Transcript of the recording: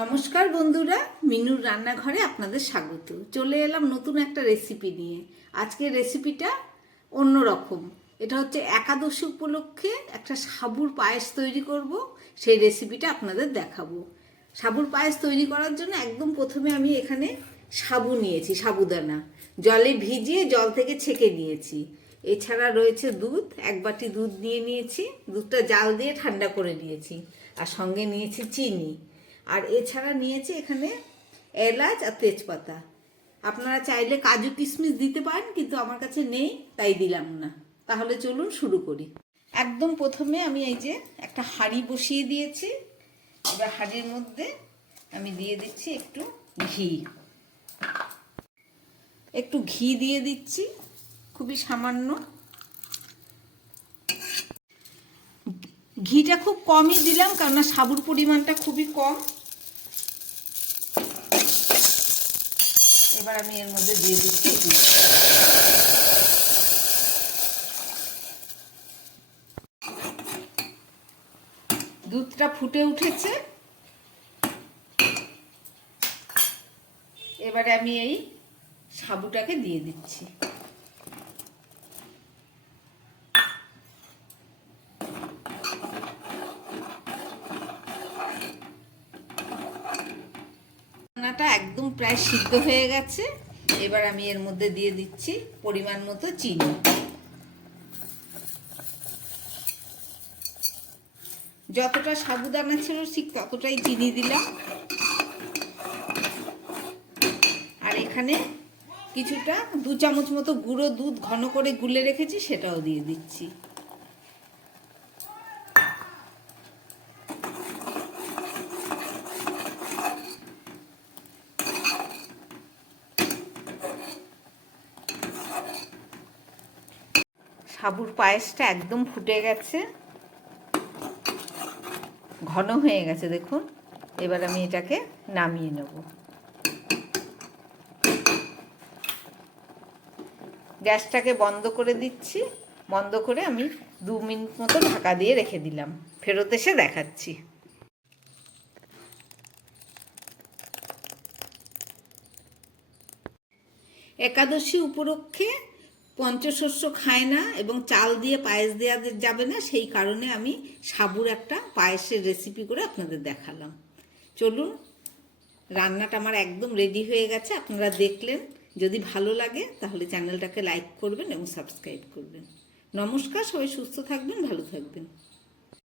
নমস্কার বন্ধুরা, মিনুর রান্নাঘরে আপনাদের স্বাগত। চলে এলাম নতুন একটা রেসিপি নিয়ে। আজকের রেসিপিটা অন্যরকম। এটা হচ্ছে একাদশী উপলক্ষে একটা সাবুর পায়েস তৈরি করব। সেই রেসিপিটা আপনাদের দেখাবো। সাবুর পায়েস তৈরি করার জন্য একদম প্রথমে আমি এখানে সাবু নিয়েছি, সাবুদানা জলে ভিজিয়ে জল থেকে ছেঁকে নিয়েছি। এছাড়া রয়েছে দুধ, 1 বাটি দুধ নিয়েছি। দুধটা জাল দিয়ে ঠান্ডা করে নিয়েছি। আর সঙ্গে নিয়েছি চিনি। আর এছাড়া নিয়েছি এখানে এলাচ আর তেজপাতা। আপনারা চাইলে কাজু কিশমিশ দিতে পারেন, কিন্তু আমার কাছে নেই তাই দিলাম না। তাহলে চলুন শুরু করি। একদম প্রথমে আমি এই যে একটা হাঁড়ি বসিয়ে দিয়েছি। এবার হাঁড়ির মধ্যে আমি দিয়ে দিচ্ছি একটু ঘি দিয়ে দিচ্ছি, খুবই সামান্য। ঘিটা খুব কমই দিলাম, কারণ সাবুর পরিমাণটা খুবই কম। এবার আমি এর মধ্যে দিয়ে দিচ্ছি দুধ। দুধটা ফুটে উঠেছে। এবারে আমি এই সাবুটাকে দিয়ে দিচ্ছি। রান্নাটা একদম প্রায় সিদ্ধ হয়ে গেছে। এবার আমি এর মধ্যে দিয়ে দিচ্ছি পরিমাণ মতো চিনি। যতটা সাবুদানা ছিল ঠিক ততটাই চিনি দিলাম। আর এখানে কিছুটা 2 চামচ মতো গুঁড়ো দুধ ঘন করে গুলে রেখেছি, সেটাও দিয়ে দিচ্ছি। সাবুর পায়েসটা একদম ফুটে গেছে, ঘন হয়ে গেছে দেখুন। এবার আমি এটাকে নামিয়ে নেব। গ্যাসটাকে বন্ধ করে দিচ্ছি। বন্ধ করে আমি 2 মিনিট মতো ঢাকা দিয়ে রেখে দিলাম। ফেরত এসে দেখাচ্ছি। একাদশী উপলক্ষে পঞ্চশস্য খায় না এবং চাল দিয়ে পায়েস দেওয়া যাবে না, সেই কারণে আমি সাবুর একটা পায়েসের রেসিপি করে আপনাদের দেখালাম। চলুন, রান্নাটা আমার একদম রেডি হয়ে গেছে। আপনারা দেখলেন। যদি ভালো লাগে তাহলে চ্যানেলটাকে লাইক করবেন এবং সাবস্ক্রাইব করবেন। নমস্কার, সবাই সুস্থ থাকবেন, ভালো থাকবেন।